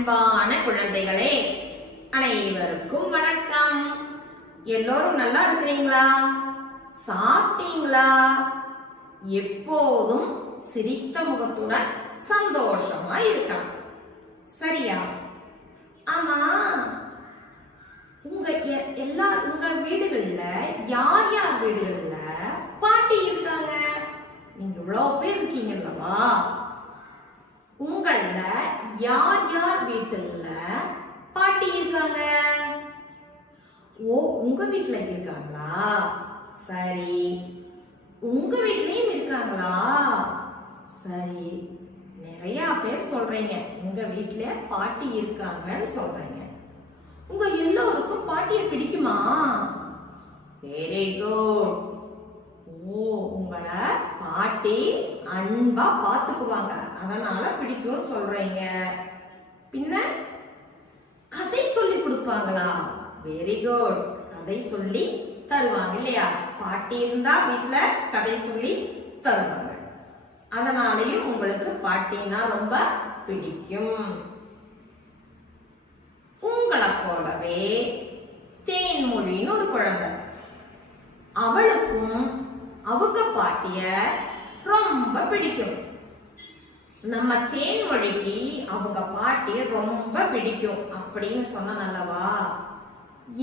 அன்பான குழந்தைகளே, அனைவருக்கும் வணக்கம். எல்லோரும் நல்லா இருக்கிறீங்களா? சாப்பிட்டீங்களா? எப்போதும் சிரித்த முகத்துடன் சந்தோஷமா இருக்கலாம், சரியா? ஆமா, உங்க வீடுகள்ல யார் யார் வீடுகள்ல பாட்டி இருக்காங்க? நீங்க இவ்வளவு பேர் இருக்கீங்கல்லவா? உங்கள யார் யார் வீட்டுல பாட்டி இருக்காங்க? ஓ, உங்க வீட்டுல இருக்காங்களா? சரி, உங்க வீட்லயும் இருக்காங்களா? சரி, நிறைய பேர் சொல்றீங்க எங்க வீட்டுல பாட்டி இருக்காங்கன்னு சொல்றீங்க. உங்க எல்லோருக்கும் பாட்டியை பிடிக்குமா? Very good. ஓ, உங்களை பாட்டி அன்பா பாத்துக்குவாங்க, அதனால பிடிக்கும்னு சொல்றீங்க. பின்ன கதை சொல்லி கொடுப்பாங்களா? Very good. கதை சொல்லி தருவாங்க இல்லையா? பாட்டி இருந்தா வீட்டுல கதை சொல்லி தருவாங்க, அதனாலயும் உங்களுக்கு பாட்டினா ரொம்ப பிடிக்கும். உங்களை போலவே தேன்மொழின்னு ஒரு குழந்தை, அவளுக்கும் அவங்க பாட்டிய ரொம்ப பிடிக்கும். நம்ம தேன்மொழிக்கு அவங்க பாட்டிய ரொம்ப பிடிக்கும் அப்படின்னு சொன்னல்லவா?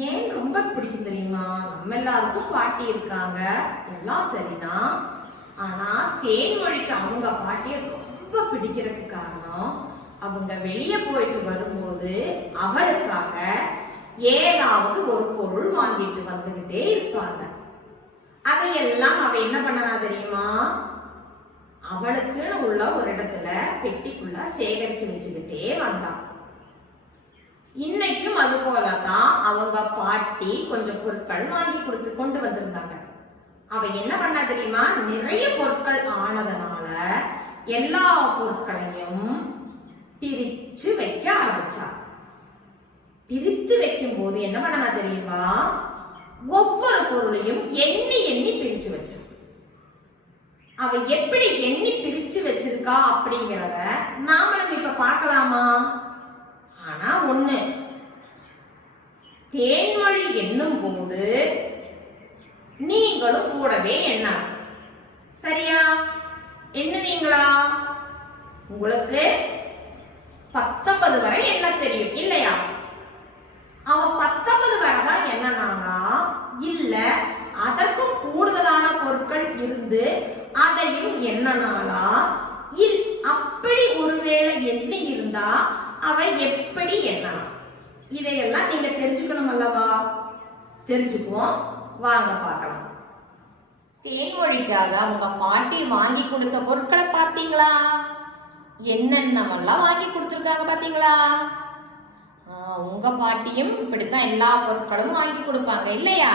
ஏன் ரொம்ப பிடிக்கும் தெரியுமா? நம்ம எல்லாருக்கும் பாட்டி இருக்காங்க, எல்லாம் சரிதான். ஆனா தேன்மொழிக்கு அவங்க பாட்டிய ரொம்ப பிடிக்கிறதுக்கு காரணம், அவங்க வெளியே போயிட்டு வரும்போது அவளுக்காக ஏதாவது ஒரு பொருள் வாங்கிட்டு வந்துகிட்டே இருப்பாங்க. அதையெல்லாம் அவ என்ன பண்ணனா தெரியுமா? அவளுக்குன்னு உள்ள ஒரு இடத்துல பெட்டிக்குள்ள சேகரிச்சு வச்சுக்கிட்டே வந்தான். இன்னைக்கும் அது போலதான் அவங்க பாட்டி கொஞ்சம் பொருட்கள் வாங்கி கொண்டு வந்திருந்தாங்க. அவ என்ன பண்ணா தெரியுமா? நிறைய பொருட்கள் ஆனதுனால எல்லா பொருட்களையும் பிரிச்சு வைக்க ஆரம்பிச்சா. பிரித்து வைக்கும் போது என்ன பண்ணனா தெரியுமா? ஒவ்வொரு பொருளையும் எண்ணி எண்ணி பிரிச்சு வச்சு. அவ எப்படி எண்ணி பிரிச்சு வச்சிருக்கா அப்படிங்கிறத நாமளும் இப்ப பார்க்கலாமா? ஆனா ஒண்ணு, தேன்மொழி எண்ணும் போது நீங்களும் கூடவே எண்ணலாம், சரியா? எண்ணுவீங்களா? உங்களுக்கு 19 வரை எண்ண தெரியும் இல்லையா? அவ 19 வரை தான் எண்ணனாங்களா, இல்ல அதற்கும் கூடுதலான பொருட்கள் இருந்து அதையும் எண்ணனாளா? அப்படி ஒருவேளை எண்ணி இருந்தா அவ எப்படி எண்ணலாம்? இதையெல்லாம் நீங்க தெரிஞ்சுக்கணும் அல்லவா? தெரிஞ்சுக்குவோம், வாங்க பார்க்கலாம். தேன்மொழிக்காக அவங்க பாட்டி வாங்கி கொடுத்த பொருட்களை பார்த்தீங்களா? என்னென்னவெல்லாம் வாங்கி கொடுத்துருக்காங்க பார்த்தீங்களா? உங்க பாட்டியும் இப்படித்தான் எல்லா பொருட்களும் வாங்கி கொடுப்பாங்க இல்லையா?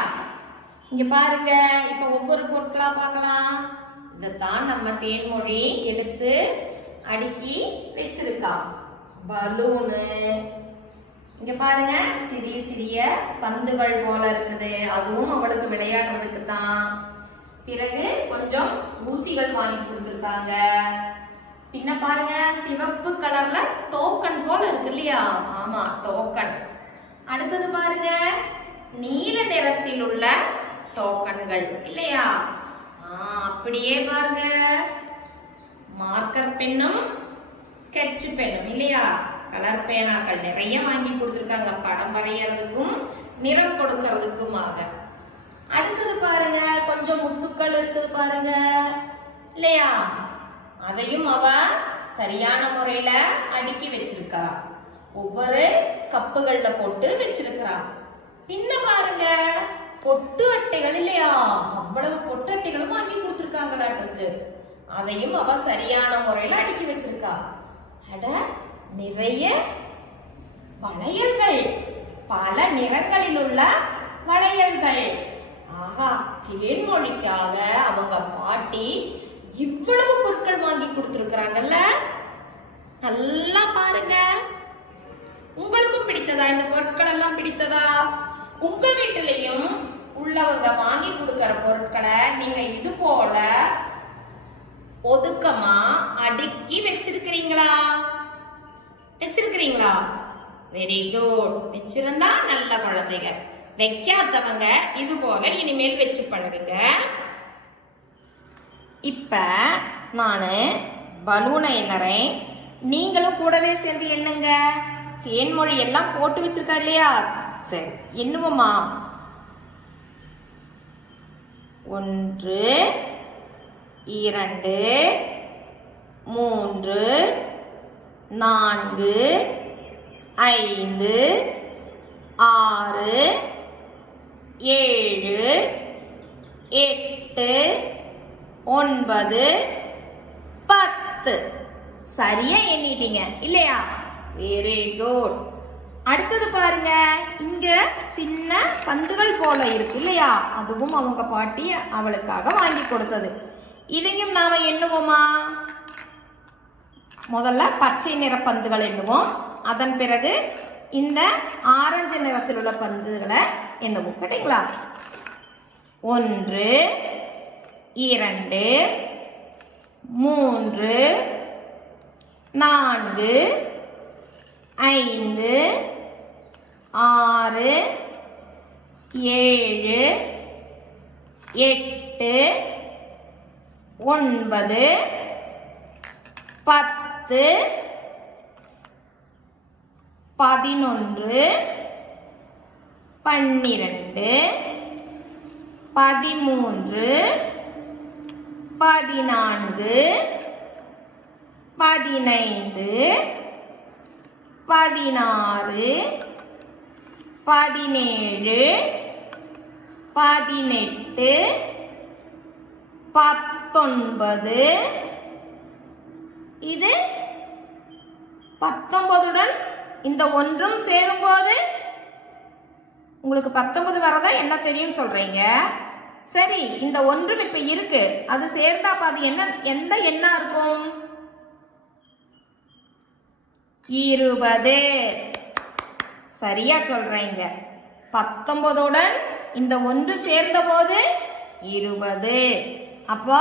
இங்க பாருங்க, இப்ப ஒவ்வொரு பொருட்களா பார்க்கலாம். இதைத்தான் நம்ம தேன்மொழி எடுத்து அடுக்கி வச்சிருக்கா. பலூனு, இங்க பாருங்க சிறிய சிறிய பந்துகள் போல இருக்குது, அதுவும் அவளுக்கு விளையாடுறதுக்கு தான். பிறகு கொஞ்சம் ஊசிகள் வாங்கி கொடுத்துருக்காங்க. பின்ன பாருங்க சிவப்பு கலர்ல டோக்கன் போல இருக்கு இல்லையா? ஆமா, டோக்கன். அடுத்தது பாருங்க நீல நிறத்தில் உள்ள டோக்கன்கள் இல்லையா? அப்படியே பாருங்க மார்க்கர் பெண்ணும் ஸ்கெட்ச் பெண்ணும் இல்லையா? கலர் பேனாக்கள் நிறைய வாங்கி கொடுத்துருக்காங்க, படம் வரைகிறதுக்கும் நிறம் கொடுக்கறதுக்குமாக. அடுத்தது பாருங்க கொஞ்சம் முத்துக்கள் இருக்குது பாருங்க இல்லையா? அதையும் அவ சரியான முறையில அடுக்கி வச்சிருக்கா, ஒவ்வொரு கப்புகள்ல போட்டு வச்சிருக்கிறா. பின்ன பாருங்க பொட்டு அட்டைகள் இல்லையா? அவ்வளவு பொட்டு அட்டைகளும் வாங்கி கொடுத்துருக்காங்களாட்டிருக்கு, அதையும் அவ சரியான முறையில அடுக்கி வச்சிருக்கா. அட, நிறைய வளையல்கள், பல நிறங்களில் உள்ள வளையல்கள். ஆஹா, தேன்மொழிக்காக அவங்க பாட்டி இவ்வளவு பொருட்கள் வாங்கி கொடுத்திருக்கிறாங்கல்ல. நல்லா பாருங்க, உங்களுக்கும் பிடித்ததா? இந்த பொருட்கள் எல்லாம் பிடித்ததா? உங்க வீட்டிலையும் உள்ளவங்க வாங்கி கொடுக்கிற பொருட்களை நீங்க இது போல ஒதுக்கமா அடுக்கி வச்சிருக்கிறீங்களா? வச்சிருக்கிறீங்களா? Very good. வச்சிருந்தா நல்ல குழந்தைங்க. வைக்காதவங்க இது போல இனிமேல் வச்சு பழகுங்க. இப்ப நானு பலூனை எண்ணறேன். நீங்களும் கூடவே சேர்ந்து எண்ணுங்க. தேன்மொழி எல்லாம் போட்டு வச்சிருக்கா இல்லையா? சரி, எண்ணுவோமா? 1 2 3 4 5 6 7 8 9 10. சரியா எண்ணிட்டீங்க இல்லையா? Very good. அடுத்தது பாருங்க, இங்க சின்ன பந்துகள் போல இருக்கு இல்லையா? அதுவும் அவங்க பாட்டி அவளுக்காக வாங்கி கொடுத்தது. இதையும் நாம எண்ணுவோமா? முதல்ல பச்சை நிற பந்துகள் எண்ணுவோம். அதன் பிறகு இந்த ஆரஞ்சு நிறத்தில் உள்ள பந்துகளை எண்ணுவோம். கேட்டீங்களா? 1 2 3 4 5 6 7 8 9 10 11 12 13 14 15 16 17 18 19. இது 19உடன் இந்த ஒன்றும் சேரும்போது உங்களுக்கு 19 வரதா என்ன தெரியும் சொல்றீங்க. சரி, இந்த ஒன்றும் இப்ப இருக்கு, அது சேர்ந்தா அது என்ன, எந்த எண்ணா இருக்கும்? 20. சரியா சொல்றீங்க. 19உடன் இந்த ஒன்று சேர்ந்த போது 20. அப்போ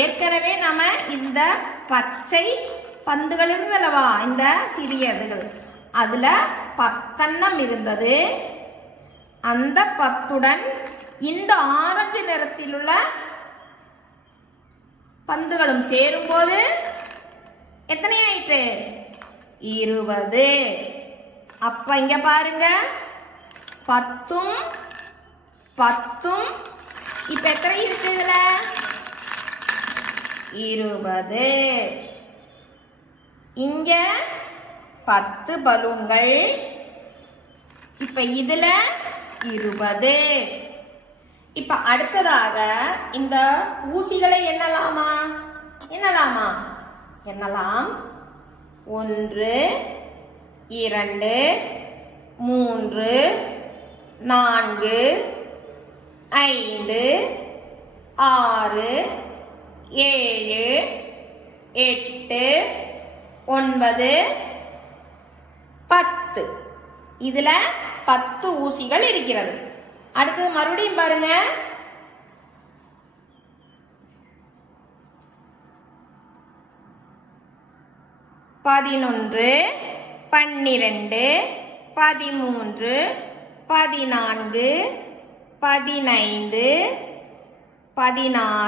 ஏற்கனவே நாம இந்த பச்சை பந்துகள் இருந்தல்லவா, இந்த சிறியதுகள், அதுல 10 இருந்தது. அந்த 10உடன் இந்த ஆரஞ்சு நிறத்தில் உள்ள பந்துகளும் சேரும் போது எத்தனை ஆயிற்று? 20. அப்ப இங்க பாருங்க, 10ம் 10ம் இப்ப எத்தனை இருக்கு? இதுல 20. இங்க 10 பலூன்கள், இப்ப இதுல 20. இப்ப அடுத்ததாக இந்த ஊசிகளை எண்ணலாமா? எண்ணலாம். 1 2 3 4 5 6 7 8 9 10. இதுல 10 ஊசிகள் இருக்கிறது. அடுத்தது மறுபடியும் பாருங்க, 11 12 13 14 15 16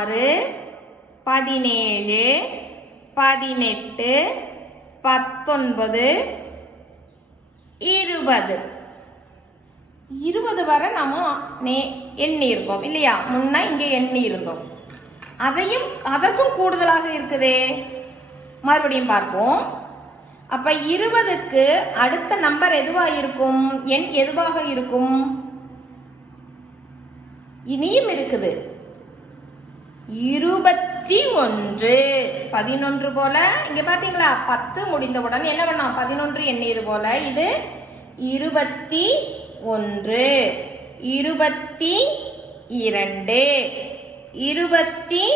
17 18 19 20. 20 வரை நாம எண்ணி இருக்கோம் இல்லையா? முன்ன இங்க எண்ணி இருந்தோம். அதற்கும் கூடுதலாக இருக்குதே. மறுபடியும் பார்ப்போம். அப்ப 20க்கு அடுத்த நம்பர் எதுவா இருக்கும்? எண் எதுவாக இருக்கும்? இனியும் இருக்குது. 21. 11 போல இங்க பாத்தீங்களா? 10 முடிந்தவுடன் என்ன பண்ணலாம்? 11 எண்ணியது போல இது 21 22 23 24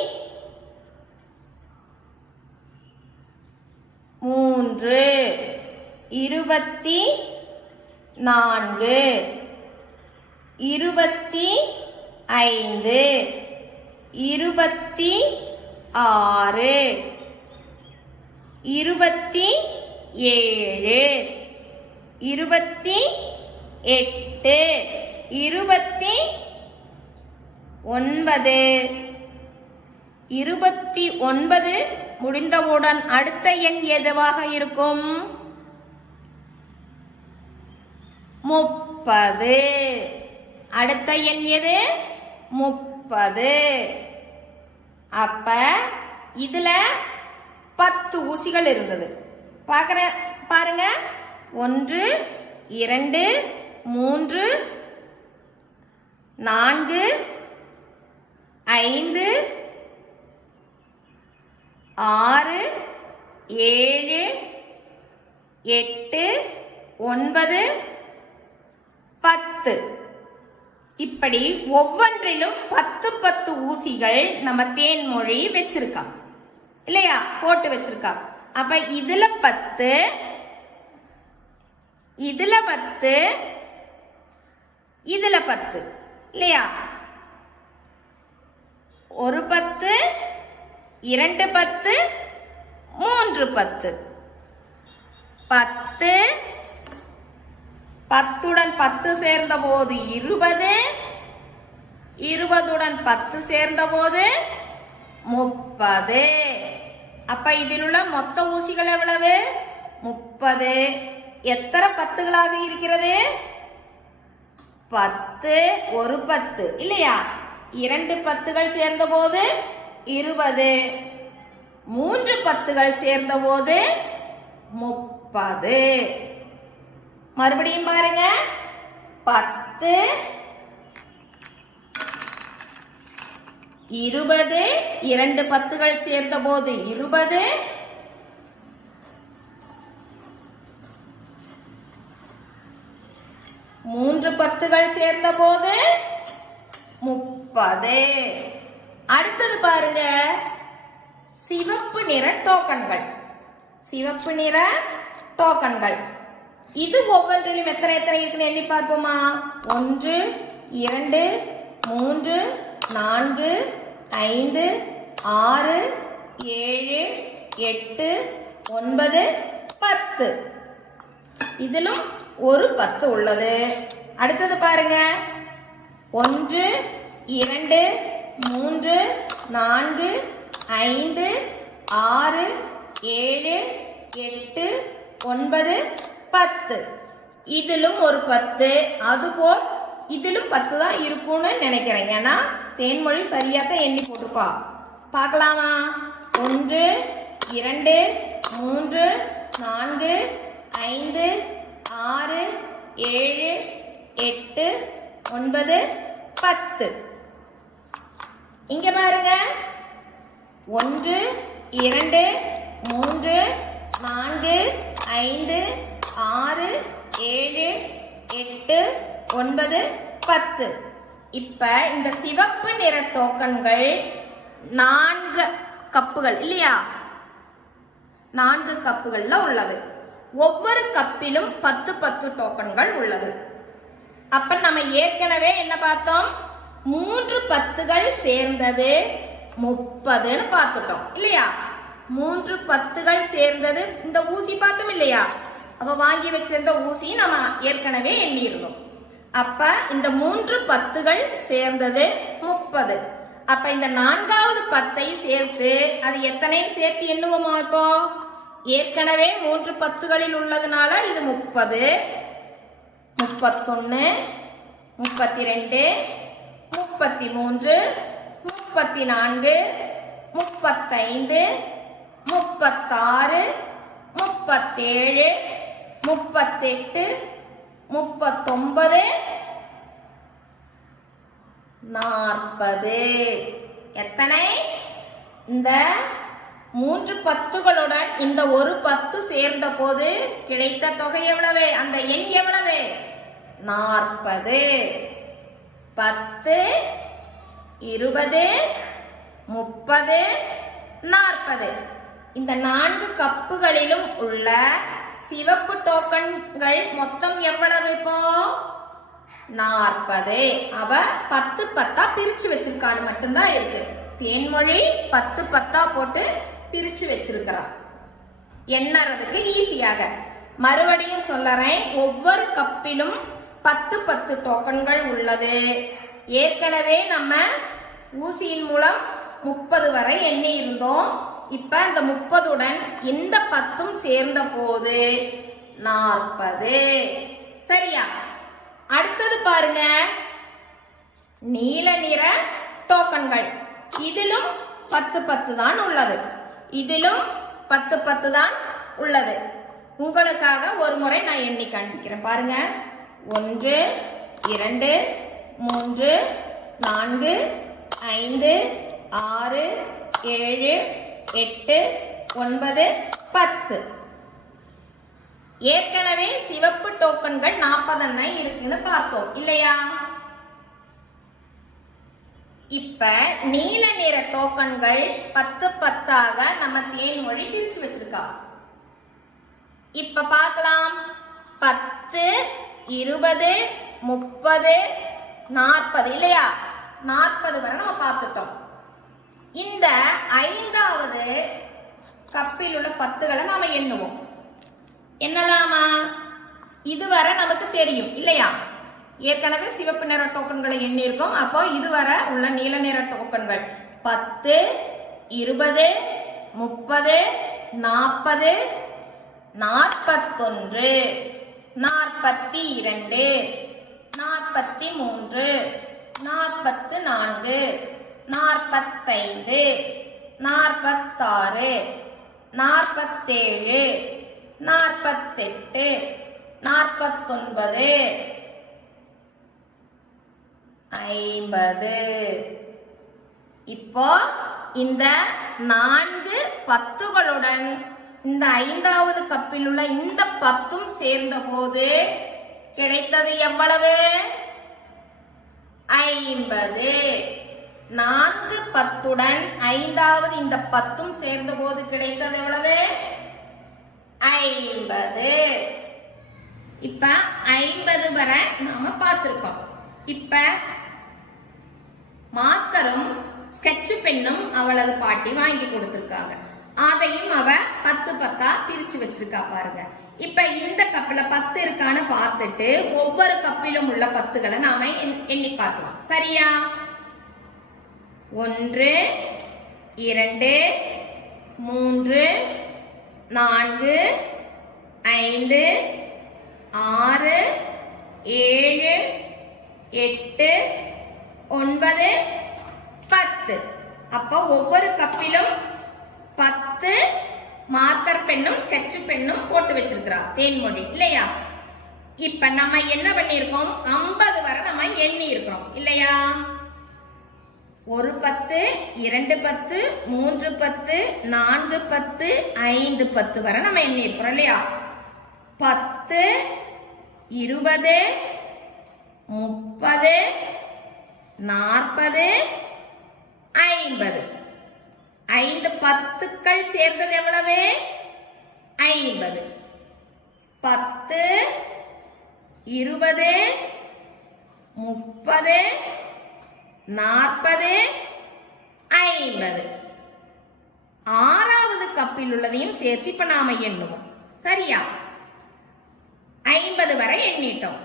25 26 27 28 29 29 முடிந்தவுடன் அடுத்த எண் எதுவாக இருக்கும்? 30. அடுத்த எண் எது? 30. அப்ப இதுல 10 ஊசிகள் இருந்தது. பாருங்க 1 2 3 4 5 6 7 8 9 10. இப்படி ஒவ்வொன்றிலும் 10 ஊசிகள் நம்ம தேன்மொழி வச்சிருக்கா இல்லையா, போட்டு வச்சிருக்கா. அப்ப இதுல 10 இதுல 10 இதுல 10 இல்லையா? ஒரு 10 2 10 3 10 10 10 10 சேர்ந்த போது 20 20 10 சேர்ந்த போது 30. அப்ப இதில் உள்ள மொத்த ஊசிகள் எவ்வளவு? 30. எத்தனை 10களாக இருக்கிறது? 10 ஒரு 10 இல்லையா? 2 10கள் சேர்ந்த போது 20 3 10கள் சேர்ந்த போது 30. மறுபடியும் பாருங்க 10 20 2 10கள் சேர்ந்த போது 20 3 10கள் சேர்ந்த போது 30. அடுத்தது பாருங்க சிவப்பு நிற டோக்கன்கள். சிவப்பு நிற டோக்கன்கள் இது ஒவ்வொன்றிலும் எத்தனை இருக்குன்னு எண்ணி பார்ப்போமா? 1 2 3 4 5 6 7 8 9 10. இதிலும் ஒரு 10 உள்ளது. அடுத்தது பாருங்க 1 2 3 4 5 6 7 8 9 10. இதிலும் ஒரு 10. அதுபோல் இதிலும் 10 தான் இருக்கும்னு நினைக்கிறேன். ஏன்னா தேன்மொழி சரியாக எண்ணி போட்டுப்பா. பார்க்கலாமா? 1 2 3 4 5 6 7 8 9 10. இங்க பாருங்க 1 2 3 4 5 6 7 8 9 10. இப்ப இந்த சிவப்பு நிற டோக்கன்கள் 4 கப்புகள் இல்லையா? 4 கப்புகள்ல உள்ளது. ஒவ்வொரு கப்பிலும் 10 டோக்கன்கள் உள்ளது. அப்ப நம்ம ஏற்கனவே என்ன பார்த்தோம்? 3 10கள் சேர்ந்தது 30ன்னு பார்த்துட்டோம் இல்லையா? 3 10கள் சேர்ந்தது இந்த ஊசி பார்த்தோம் இல்லையா? அப்ப வாங்கி வச்சிருந்த ஊசி நம்ம ஏற்கனவே எண்ணியிருந்தோம். அப்ப இந்த 3 10கள் சேர்ந்தது 30. அப்ப இந்த 4வது 10ஐ சேர்த்து அது எத்தனைன்னு சேர்த்து எண்ணுவோமா? இப்போ ஏற்கனவே 3 10களில் உள்ளதுனால இது 30 31 32 33 34 35 36 37 38 39 40. எத்தனை? இந்த 3 10களுடன் இந்த ஒரு 10 சேர்ந்த போது கிடைத்த தொகை எவ்வளவு? அந்த எண் எவ்வளவு? 40. 10 20 30 40. இந்த 4 கப்புகளிலும் உள்ள சிவப்பு டோக்கன்கள் மொத்தம் எவ்வளவு? இப்போ 40. அவ 10 10 பிரிச்சு வச்சிருக்கான்னு மட்டும்தான் இருக்கு. தேன்மொழி 10 10 போட்டு பிரிச்சு வச்சிருக்கிறா எண்ணறதுக்கு ஈஸியாக. மறுபடியும் சொல்லறேன், ஒவ்வொரு கப்பிலும் 10 10 டோக்கன்கள் உள்ளது. ஏற்கனவே நம்ம ஊசியின் மூலம் 30 வரை எண்ணி இருந்தோம். இப்ப அந்த 30உடன் இந்த 10ம் சேர்ந்த போது 40. சரியா? அடுத்தது பாருங்க, நீல நிற டோக்கன்கள். இதிலும் 10 10 தான் உள்ளது. இதிலும் 10 10 தான் உள்ளது. உங்களுக்காக ஒரு முறை நான் எண்ணி காண்பிக்கிறேன். பாருங்க, 1 2 3 4 5 6 7 8 9 10. ஏற்கனவே சிவப்பு டோக்கன்கள் 40 இருக்குன்னு பார்த்தோம் இல்லையா? இப்ப நீல நிற டோக்கன்கள் 10 10ஆக நம்ம தேன்மொழி பிரிச்சு வச்சிருக்கா. இப்ப பார்க்கலாம். 10 20 30 40 இல்லையா? 40 வரை நம்ம பார்த்துட்டோம். இந்த 5வது கப்பில் உள்ள 10களை நாம எண்ணுவோம். என்னலாமா? இதுவரை நமக்கு தெரியும் இல்லையா? ஏற்கனவே சிவப்பு நிற டோக்கன்களை எண்ணி இருக்கோம். அப்போ இதுவரை உள்ள நீல நிற டோக்கன்கள் 10 20 30 40 41 42 43 44 45 46 47 48 49 50. இப்போ இந்த 4 10களுடன் இந்த 5வது கப்பில் உள்ள இந்த 10ம் சேர்ந்த போது கிடைத்தது எவ்வளவு? 50. 4 10உடன் 5வது இந்த 10ம் சேர்ந்த போது கிடைத்தது எவ்வளவு? 50. இப்ப 50 வரை நாம பார்த்திருக்கோம். இப்ப மார்க்கரும் ஸ்கெட்ச் பென்னும் அவளது பாட்டி வாங்கி கொடுத்திருக்காங்க. அதையும் அவ 10 10ஆ பிரிச்சு வச்சிருக்கா பாருங்க. இப்ப இந்த கப்பில 10 இருக்கான்னு பார்த்துட்டு ஒவ்வொரு கப்பிலும் உள்ள 10களை நாம எண்ணி பார்க்கலாம். சரியா? 1 2 3 4 5 6 7 8 9 10. அப்ப ஒவ்வொரு கப்பிலும் 10 மார்க்கர் பெண்ணும் ஸ்கெட்ச் பெண்ணும் போட்டு வச்சிருக்கிறா தேன்மொழி இல்லையா? இப்ப நம்ம என்ன பண்ணிருக்கோம்? 50 வரை நம்ம எண்ணி இருக்கிறோம் இல்லையா? 1 10 2 10 3 10 4 10 5 10 வரை நம்ம எண்ணி இருக்கிறோம் இல்லையா? 10 20 30 40 50. 5 10கள் சேர்ந்தது எவ்வளவு? 50. 10 20 30 40 50. 6வது கப்பில் உள்ளதையும் சேர்த்து இப்ப நாம எண்ணுவோம். சரியா? 50 வரை எண்ணிட்டோம்.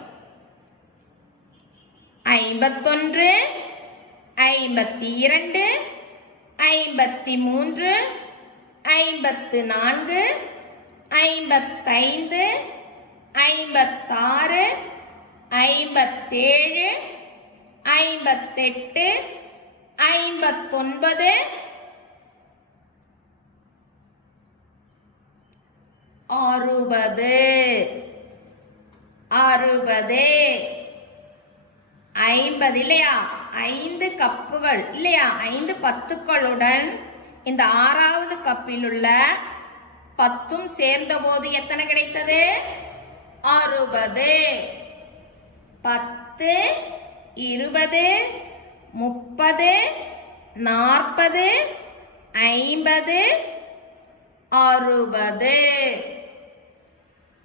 51 52 53 54 55 56 57 58 59 60 60 50 இல்லையா? 5 கப்புகள் இல்லையா? 5 10களுடன் இந்த 6வது கப்பில் உள்ள 10ம் சேர்ந்த போது எத்தனை கிடைத்தது? 60. 10 20 30 40 50 60.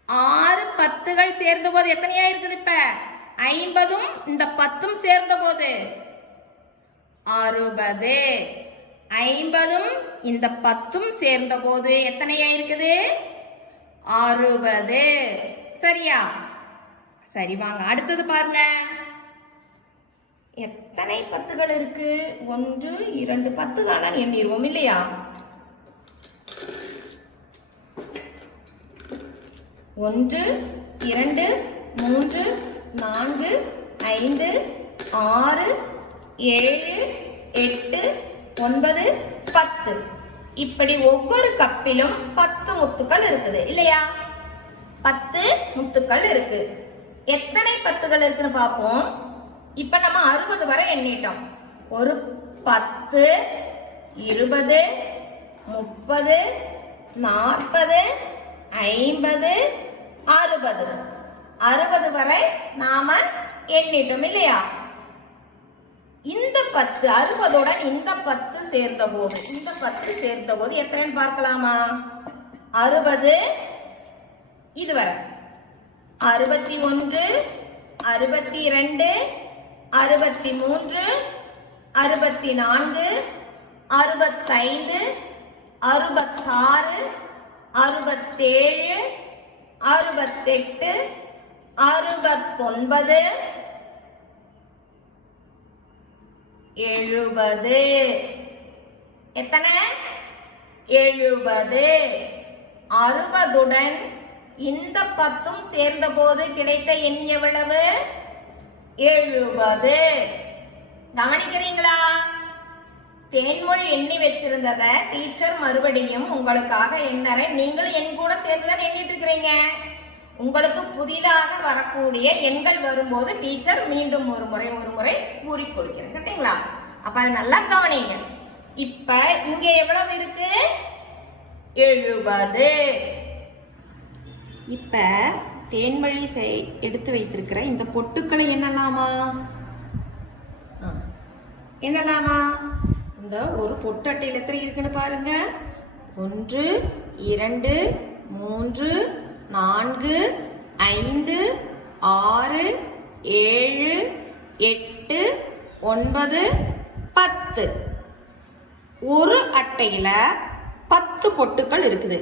6 10கள் சேர்ந்த போது எத்தனையா இருக்குது? இப்ப 50ம் இந்த 10ம் சேர்ந்த போது 60. 50ம் இந்த 10ம் சேர்ந்த போது எத்தனையா இருக்குது? 60. சரியா? சரி, வாங்க அடுத்தது பாருங்க. எத்தனை பத்துகள் இருக்கு? 1 2 10 தானே எண்ணிடுவோம் இல்லையா? 1 2 3 4 5 6 7 8 9 10. இப்படி ஒவ்வொரு கப்பிலும் 10 முத்துக்கள் இருக்குது இல்லையா? 10 முத்துக்கள் இருக்கு. எத்தனை பத்துகள் இருக்குன்னு பார்ப்போம். இப்ப நம்ம 60 வரை எண்ணிட்டோம். ஒரு 10 20 30 40 50 60. 60 வரை நாம எண்ணிட்டோம் இல்லையா? இந்த 10 60 இந்த 10 சேர்ந்த போது எத்தனைன்னு பார்க்கலாமா? 60 இதுவரை 61 62 63 64 65 66 67 68 69 70. எத்தனை? 70. 60 இந்த 10 சேர்ந்த போது கிடைத்த எண் எவ்வளவு? 70. கவனிக்கிறீங்களா? தேன்மொழி எண்ணி வச்சிருந்தத டீச்சர் மறுபடியும் உங்களுக்காக எண்ணறேன். நீங்களும் என் கூட சேர்ந்துதான் எண்ணிட்டு இருக்கிறீங்க. உங்களுக்கு புதிதாக வரக்கூடிய எண்கள் வரும்போது டீச்சர் மீண்டும் ஒரு முறை கூறி கொடுக்கிறேன். கேட்டீங்களா? அப்ப அது நல்லா கவனிங்க. இப்ப இங்க எவ்வளவு இருக்கு? 70. இப்ப தேன்மொழி எடுத்து வைத்திருக்கிற இந்த பொட்டுக்களை என்னலாமா? இந்த ஒரு பொட்டு அட்டையில் எத்தனை இருக்குன்னு பாருங்க. 1 2 3 4 5 6 7 8 9 10. ஒரு அட்டையில 10 பொட்டுக்கள் இருக்குது.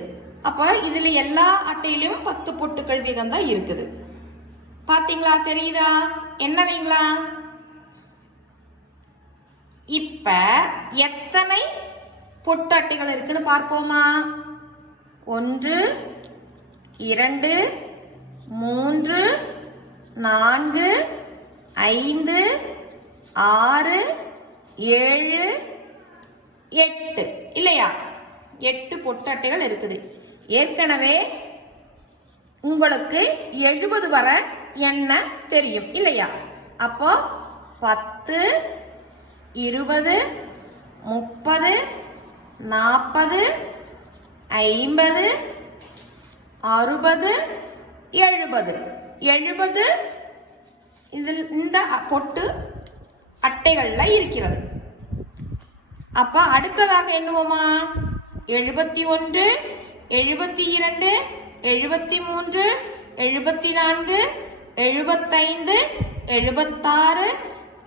அப்ப இதுல எல்லா அட்டையிலும் 10 பொட்டுக்கள் வீதம் தான் இருக்குது. பாத்தீங்களா? தெரியுதா? என்னவீங்களா? இப்ப எத்தனை பொட்டு அட்டைகள் இருக்குன்னு பார்ப்போமா? 1 2 3 4 5 6 7 8 இல்லையா? 8 பொட்டு அட்டைகள் இருக்குது. ஏற்கனவே உங்களுக்கு 70 வரை எண்ண தெரியும் இல்லையா? அப்போ 10 20 30 40 50 60 70. 70 இதில் இந்த பொட்டு அட்டைகள்ல இருக்கிறது. அப்ப அடுத்ததாக எண்ணுவோமா? 71 72 73 74 75 76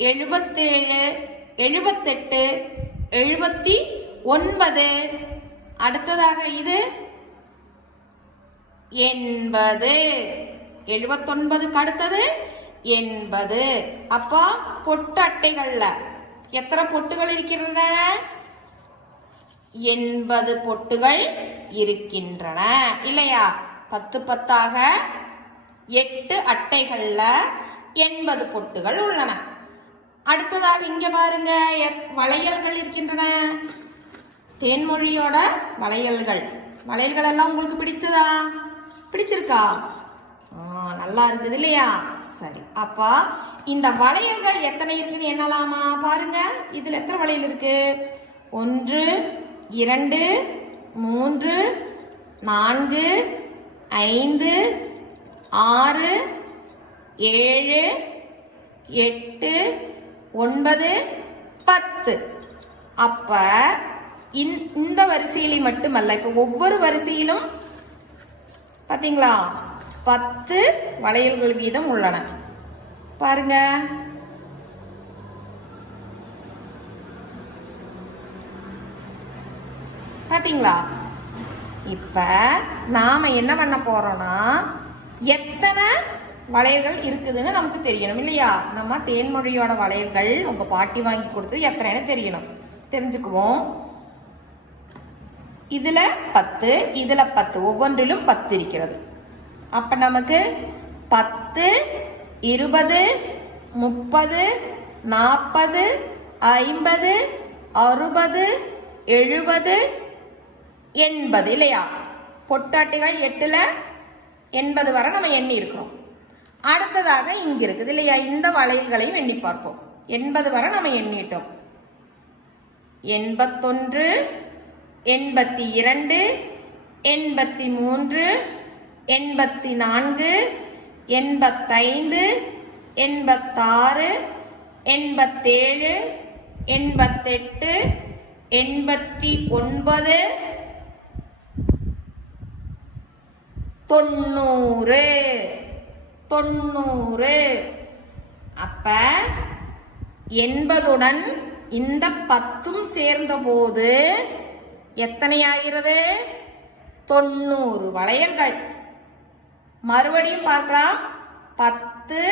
77 78 79. அடுத்ததாக இது 80. 79க்கு அடுத்தது 80. அப்போ பொட்டு அட்டைகள்ல எத்தனை பொட்டுகள் இருக்கின்றன? 80 பொட்டுகள் இருக்கின்றன இல்லையா? 10 10ஆக 8 அட்டைகள்ல 80 பொட்டுகள் உள்ளன. அடுத்ததாக இங்க பாருங்க, வளையல்கள் இருக்கின்றன. தேன்மொழியோட வளையல்கள் எல்லாம் உங்களுக்கு பிடித்ததா? பிடிச்சிருக்கா? நல்லா இருக்குது இல்லையா? சரி, அப்பா இந்த வளையல்கள் எத்தனை இருக்குன்னு எண்ணலாமா? பாருங்க, இதுல எத்தனை வளையல் இருக்கு? 1 2 3 4 5 6 7 8 9 10. அப்ப இந்த வரிசையில மட்டுமல்ல, இப்ப ஒவ்வொரு வரிசையிலும் பாத்தீங்களா 10 வளையல்கள் வீதம் உள்ளன. பாருங்க, பாத்தீங்களா? இப்ப நாம என்ன பண்ண போறோம்னா எத்தனை வளையல்கள் இருக்குதுன்னு நமக்கு தெரியணும் இல்லையா? நம்ம தேன்மொழியோட வளையல்கள் உங்க பாட்டி வாங்கி கொடுத்து எத்தனைன்னு தெரியணும். தெரிஞ்சுக்குவோம். இதுல 10, இதுல 10, ஒவ்வொன்றிலும் 10 இருக்கிறது. அப்ப நமக்கு 10, 20, 30, 40, 50, 60, 70, 80 இல்லையா? பொட்டாட்டிகள் 8ல 80 வரை நம்ம எண்ணி இருக்கிறோம். அடுத்ததாக இங்க இருக்குது இல்லையா? இந்த வளையல்களையும் எண்ணி பார்ப்போம். 80 வரை நம்ம எண்ணிட்டோம். 81, 82, 83, 84, 85, 86, 87, 88, 89, 90. அப்ப 80உடன் இந்த 10ம் சேர்ந்த போது எத்தனை ஆகிறது? 90 வளையல்கள். மறுபடியும் பார்க்கலாம். 10,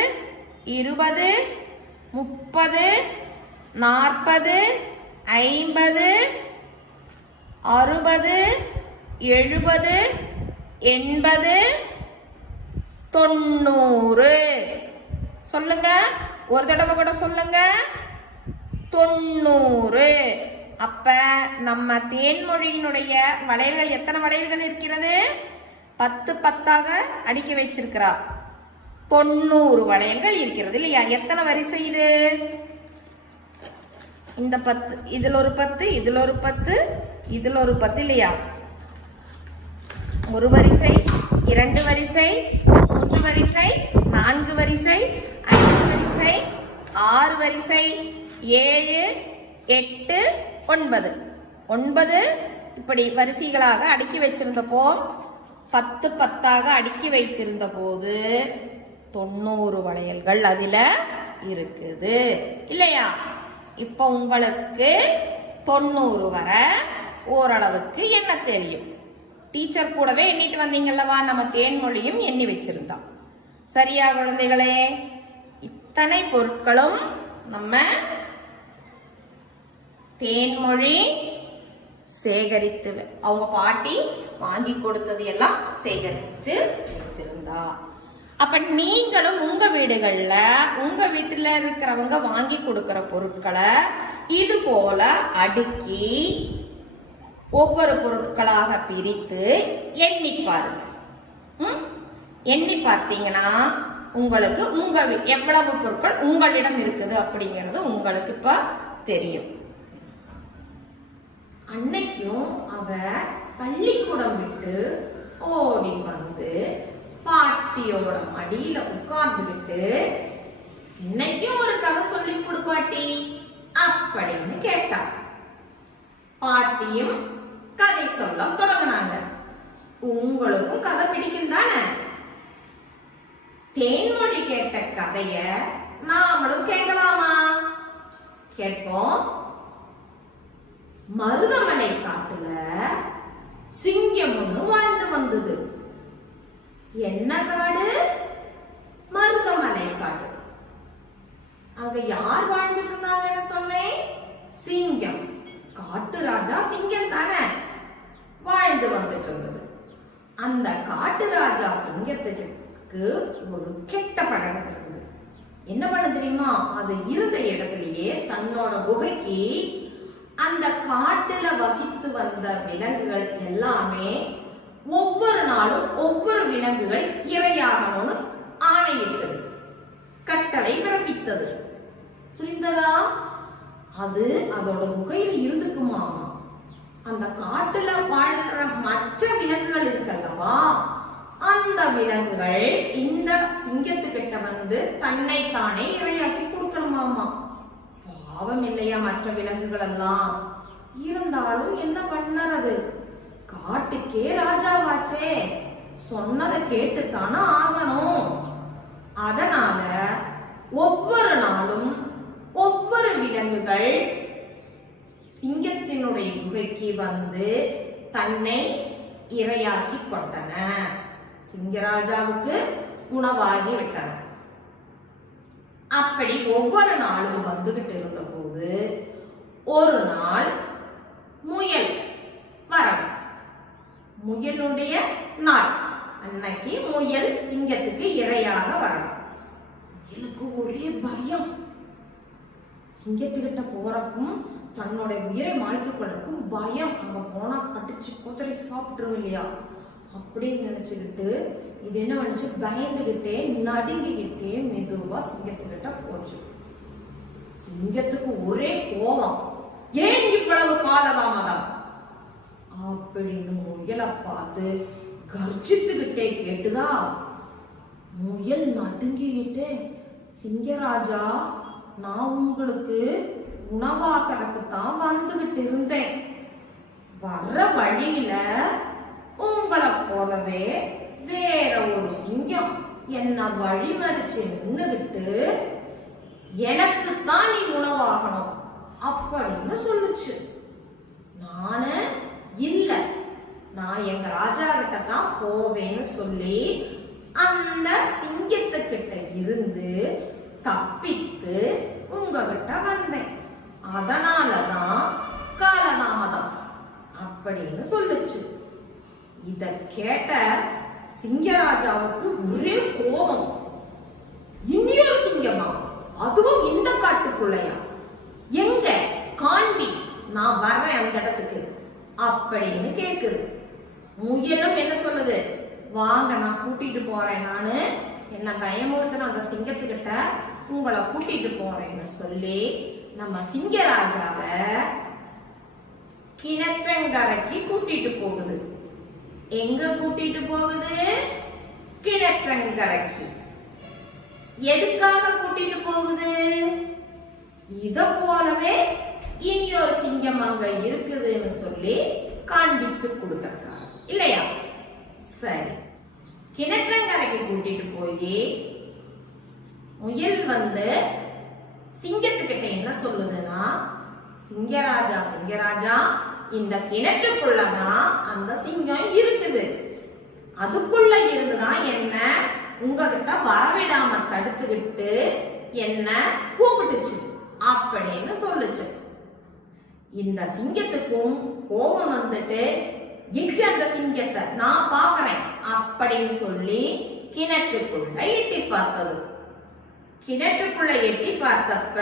20, 30, 40, 50, 60, 70, 80, 90. சொல்லுங்க, ஒரு தடவை கூட சொல்லுங்க. 90. அப்ப நம்ம தேன்மொழியினுடைய வளையல்கள் எத்தனை வளையல்கள் இருக்கிறது? 10 10ஆக அடுக்கி வச்சிருக்கிறா. 90 வளையல்கள் இருக்கிறது இல்லையா? எத்தனை வரிசை இது? இந்த 10, இதுல ஒரு 10, இதுல ஒரு 10, இதுல ஒரு 10 இல்லையா? ஒரு வரிசை, 2 வரிசை, 3 வரிசை, 4 வரிசை, 5 வரிசை, 6 வரிசை, 7, 8, 9. 9 இப்படி வரிசைகளாக அடுக்கி வச்சிருந்தப்போ 10 10ஆக அடுக்கி வைத்திருந்த போது 90 வளையல்கள் அதுல இருக்குது இல்லையா? இப்ப உங்களுக்கு 90 வரை ஓரளவுக்கு என்ன தெரியும். டீச்சர் கூடவே எண்ணிட்டு வந்தீங்கல்லவா? நம்ம தேன்மொழியும் எண்ணி வச்சிருந்தோம். சரியா குழந்தைகளே? இத்தனை பொருட்களும் நம்ம தேன்மொழி சேகரித்து அவங்க பாட்டி வாங்கி கொடுத்தது எல்லாம் சேகரித்து வைத்திருந்தா. அப்ப நீங்களும் உங்க வீடுகள்ல உங்க வீட்டுல இருக்கிறவங்க வாங்கி கொடுக்கிற பொருட்களை இது போல அடுக்கி ஒவ்வொரு பொருட்களாக பிரித்து எண்ணி பாருங்க. எண்ணி பார்த்தீங்கன்னா உங்களுக்கு எவ்வளவு பொருட்கள் உங்களிடம் இருக்குது அப்படிங்கிறது உங்களுக்கு இப்ப தெரியும். அன்னைக்கும் அவ பள்ளிக்கூடம் விட்டு ஓடி வந்து பாட்டியோட மடியில உட்கார்ந்துகிட்டு இன்னைக்கும் ஒரு கதை சொல்லி கொடு பாட்டி அப்படின்னு கேட்டா. பாட்டியும் கதை சொல்ல தொடங்கினாங்க. உங்களுக்கும் கதை பிடிக்கும் தானே? தேன்மொழி கேட்ட கதைய நாமளும் கேட்கலாமா? கேட்போம். மருதமலை காட்டுல சிங்கம் ஒண்ணு வாழ்ந்து வந்தது. என்ன காடு? மருதமலை காடு. அங்க யார் வாழ்ந்துட்டு இருந்தாங்கன்னு சொன்னேன்? சிங்கம். காட்டு ராஜா சிங்கம் தானே வாழ்ந்து வந்துட்டு இருந்தது. அந்த காட்டு ராஜா சிங்கத்துக்கு ஒரு கெட்ட பழக்கம் இருந்தது. என்ன பண்ண தெரியுமா? அது இருந்த இடத்திலேயே தன்னோட குகைக்கு அந்த காட்டுல வசித்து வந்த விலங்குகள் எல்லாமே ஒவ்வொரு நாளும் ஒவ்வொரு விலங்குகள் இரையாகணும்னு ஆணையிட்டது, கட்டளை பிறப்பித்தது. புரிந்ததா? அது அதோட குகையில இருந்துக்குமா. அந்த காட்டுல வாழ்ற மற்ற விலங்குகள் இருக்கல்லவா, அந்த விலங்குகள் இந்த சிங்கத்துக்கிட்ட வந்து தன்னை தானே இரையாக்கி கொடுக்கணுமாமா. பாவம் இல்லையா மற்ற விலங்குகள் எல்லாம். இருந்தாலும் என்ன பண்ணறது? காட்டுக்கே ராஜாவாச்சே, சொன்னதை கேட்டுத்தானே ஆகணும். அதனால ஒவ்வொரு நாளும் ஒவ்வொரு விலங்குகள் சிங்கத்தினுடைய குகைக்கு வந்து தன்னை இரையாக்கி கொண்டன. சிங்கராஜாவுக்கு உணவாகி விட்டன. அப்படி ஒவ்வொரு நாளும் வந்துகிட்டு இருந்த போது ஒரு நாள் முயல் வரும். முயலுடைய நாள் அன்னைக்கு முயல் சிங்கத்துக்கு இரையாக வரும். முயலுக்கு ஒரே பயம். சிங்கத்துக்கிட்ட போறக்கும் தன்னுடைய உயிரை மாய்த்து கொள்றதுக்கும் பயம். அங்க போனா கடிச்சு கொத்தரி சாப்பிட்டுரும் இல்லையா அப்படின்னு நினைச்சுக்கிட்டு இது என்ன பண்ணுச்சு, பயந்துகிட்டே நடுங்கிக்கிட்டே மெதுவா சிங்கத்துக்கிட்ட போச்சு. சிங்கத்துக்கு ஒரே கோபம், ஏன் இவ்வளவு காலதாமதம் அப்படின்னு முயலை பார்த்து கர்ஜித்துக்கிட்டே கேட்டுதா. முயல் நடுங்கிக்கிட்டே, சிங்கராஜா நான் உங்களுக்கு உணவாகறதுக்குத்தான் வந்துகிட்டு இருந்தேன். வர்ற வழியில உங்களை போலவே வேற ஒரு சிங்கம் என்ன வழிமறிச்சு நின்னுகிட்டு எனக்குத்தான் நீ உணவாகணும் அப்படின்னு சொல்லுச்சு. நானு இல்ல, நான் எங்க ராஜா கிட்ட தான் போவேன்னு சொல்லி அந்த சிங்கத்துக்கிட்ட இருந்து தப்பித்து உங்ககிட்ட வந்தேன். அதனாலதான் காலதாமதம் அப்படின்னு சொல்லுச்சு. இத கேட்ட சிங்கராஜாவுக்கு ஒரே கோபம். இன்னொரு சிங்கமா, அதுவும் இந்த காட்டுக்குள்ளையா, எங்க காண்பி, நான் வர்றேன் அந்த இடத்துக்கு அப்படின்னு கேக்குது. முயலும் என்ன சொல்லுது, வாங்க நான் கூட்டிட்டு போறேன், நானு என்ன பயமுறுத்தின அந்த சிங்கத்துக்கிட்ட உங்களை கூட்டிட்டு போறேன்னு சொல்லி நம்ம சிங்கராஜாவ கிணற்றங்கரைக்கு கூட்டிட்டு போகுது. எங்க கூட்டிட்டு போகுது? கிணற்றங்கரைக்கு. எதுக்காக கூட்டிட்டு போகுது? இத போலவே இனி ஒரு சிங்கம் அங்க இருக்குதுன்னு சொல்லி காண்பிச்சு கொடுக்கறதுக்காக இல்லையா? சரி, கிணற்றங்கரைக்கு கூட்டிட்டு போய் முயல் வந்து சிங்கத்துக்கிட்ட என்ன சொல்லுதுன்னா, சிங்கராஜா சிங்கராஜா இந்த கிணற்றுக்குள்ளதான் அந்த சிங்கம் இருக்குது, அதுக்குள்ள இருந்துதான் என்ன உங்ககிட்ட வரவிடாம தடுத்துக்கிட்டு என்ன கூப்பிட்டுச்சு அப்படின்னு சொல்லுச்சு. இந்த சிங்கத்துக்கும் கோபம் வந்துட்டு, இங்க அந்த சிங்கத்தை நான் பாக்குறேன் அப்படின்னு சொல்லி கிணற்றுக்குள்ள எட்டி பார்த்தது. கிணற்றுக்குள்ள எட்டி பார்த்தப்ப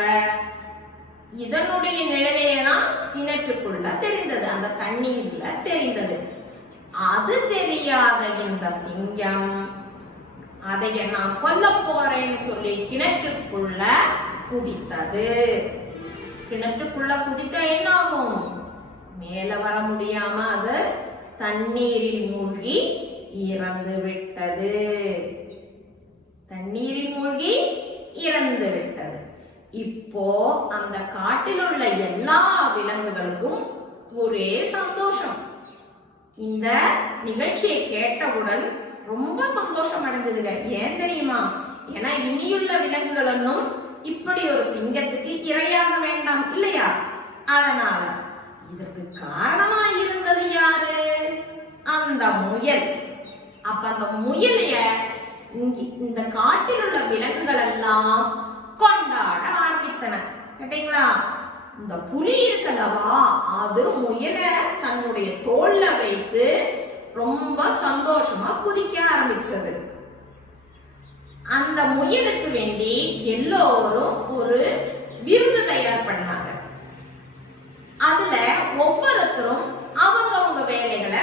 இதனுடைய நிழலையெல்லாம் கிணற்றுக்குள்ள தெரிந்தது, அந்த தண்ணீர்ல தெரிந்தது. அது தெரியாத இந்த சிங்கம் அதைய நான் கொல்ல போறேன்னு சொல்லி கிணற்றுக்குள்ள குதித்தது. கிணற்றுக்குள்ள குதித்த என்ன ஆகும்? மேல வர முடியாம அது தண்ணீரில் மூழ்கி இறந்து விட்டது. தண்ணீரில் மூழ்கி இறந்து விட்டது. இப்போ அந்த காட்டில் உள்ள எல்லா விலங்குகளுக்கும் ஒரே சந்தோஷம். இந்த நிகழ்ச்சியை கேட்டவுடன் ரொம்ப சந்தோஷம் அடைந்ததுங்க. ஏன் தெரியுமா? ஏன்னா இனியுள்ள விலங்குகள் ஒன்னும் இப்படி ஒரு சிங்கத்துக்கு இரையாக வேண்டாம் இல்லையா? அதனால இதற்கு காரணமா இருந்தது யாரு? அந்த முயல். அப்ப அந்த முயலைய இந்த காட்டில் உள்ள விலங்குகள் எல்லாம் கொண்டாட ஆரம்பித்தன. கேட்டீங்களா? இந்த புலி இருக்கலவா, அது முயலை தன்னுடைய தோல்ல வைத்து ரொம்ப சந்தோஷமா குதிக்க ஆரம்பிச்சது. அந்த முயலுக்கு வேண்டி எல்லோரும் ஒரு விருந்து தயார் பண்ணாங்க. அதுல ஒவ்வொருத்தரும் அவங்க வேலைகளை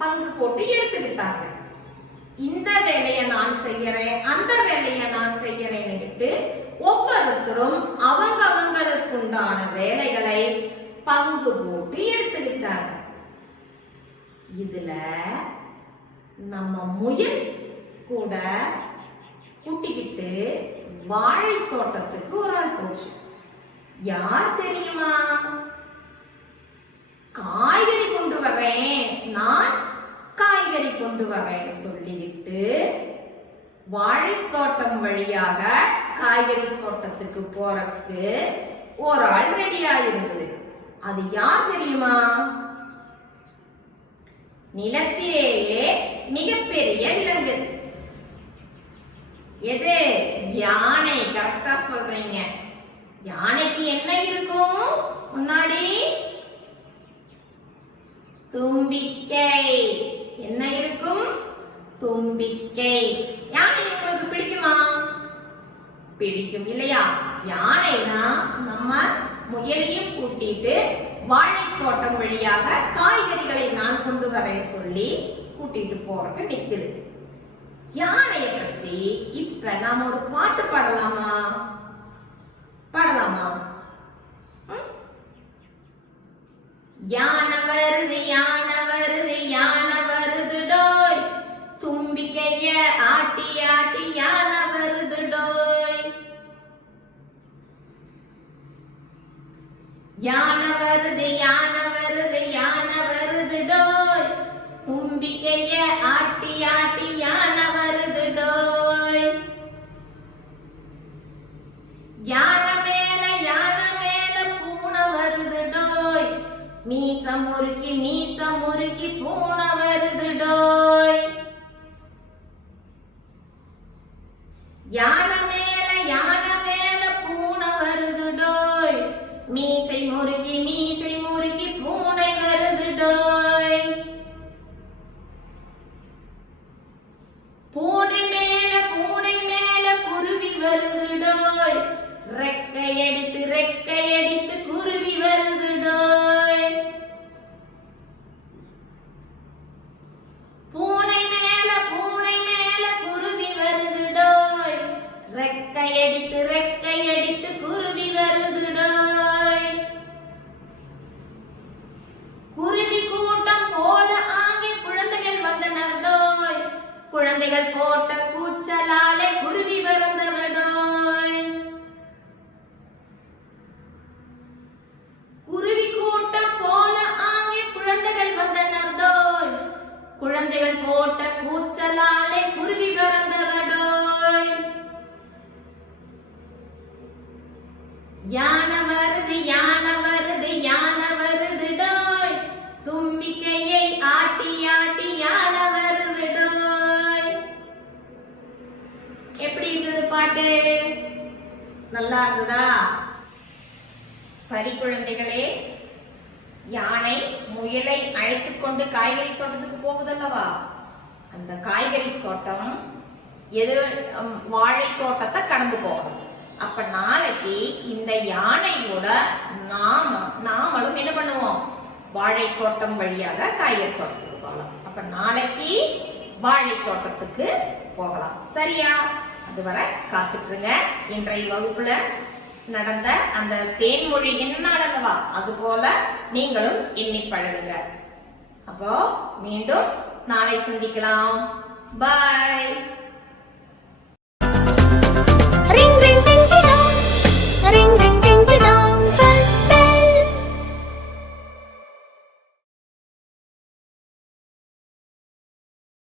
பங்கு போட்டு எடுத்துக்கிட்டாங்க. இந்த வேலையை நான் செய்யறேன், அந்த வேலையை நான் செய்யறேன்னு ஒவ்வொருத்தரும் அவங்களுக்கு உண்டான வேலைகளை பங்கு போட்டு எடுத்துக்கிட்டாங்க. இதுல நம்ம முயல் கூட கூட்டிக்கிட்டு வாழை தோட்டத்துக்கு ஒரு ஆள் போச்சு. யார் தெரியுமா? காய்கறி கொண்டு வரேன், நான் காய்கறி கொண்டு வரேன்னு சொல்லிக்கிட்டு வாழைத்தோட்டம் வழியாக காய்கறி தோட்டத்துக்கு போறதுக்கு ஒரு ஆள் ரெடியா இருந்தது. அது யார் தெரியுமா? நிலத்திலேயே மிகப்பெரிய விலங்கு எது? யானை. கரெக்டா சொல்றீங்க. யானைக்கு என்ன இருக்கும் முன்னாடி? தும்பிக்கை. என்ன இருக்கும்? தும்பிக்கை. யானை உங்களுக்கு பிடிக்குமா? பிடிக்கும் இல்லையா? யானைனா நம்ம முயலையும் கூட்டிட்டு வாழை தோட்டம் வழியாக காய்கறிகளை நான் கொண்டு வரேன்னு சொல்லி கூட்டிட்டு போறதுக்கு நிக்குது. யானைய பத்தி இப்ப நாம ஒரு பாட்டு பாடலாமா? பாடலாமா? யானை வருது யானை வருது யானை வருது டோய், தும்பிக்கைய ஆட்டி ஆட்டி யானை வருது டோய். யானை வருது யானை வருது யானை வருது டோய், தும்பிக்கைய ஆட்டி ஆட்டி யானை வருது டோய். யானை மேல பூனை வருது டோய், மீச முறுக்கி பூனை வருது டோய். யானை மேல பூனை வருது டோய், மீசை முறுக்கி பூனை வருது டோய். பூனை மேல குருவி வருது டோய், ரெக்கையடித்து குருவி வருது டோய். பூனை மேல குருவி வருது டோய், ரெக்கையடித்து குருவி வருது டோய். குருவி கூட்டம் போல ஆங்கே குழந்தைகள் வந்தனர் டோய், குழந்தைகள் போட்ட கூச்சலாலே குருவி வருந்தவர் டோய். குருவி கூட்டம் போல ஆங்கே குழந்தைகள் வந்தனர் டோய், குழந்தைகள் போட்ட கூச்சலாலே குருவி வருந்தவர் டோய். யானை வருது யானை வருது டோய், தும்பிக்கையை ஆட்டி ஆட்டி யானை வருது டோய். எப்படி இருந்தது பாட்டு? நல்லா இருந்ததா? சரி குழந்தைகளே, யானை முயலை அழைத்துக் கொண்டு காய்கறி தோட்டத்துக்கு போகுதல்லவா? அந்த காய்கறி தோட்டம் வாழை தோட்டத்தை கடந்து போகணும். அப்ப நாளைக்கு இந்த யானையோட நாமளும் என்ன பண்ணுவோம்? வாழை தோட்டம் வழியாக காய்கறி தோட்டத்துக்கு போகலாம். அப்ப நாளைக்கு வாழை தோட்டத்துக்கு போகலாம். சரியா? அதுவரை காத்துட்டுருங்க. இன்றைய வகுப்புல நடந்த அந்த தேன்மொழி என்னாடவா அது போல நீங்களும் எண்ணி பழகுங்க. அப்போ மீண்டும் நாளை சந்திக்கலாம். பாய்.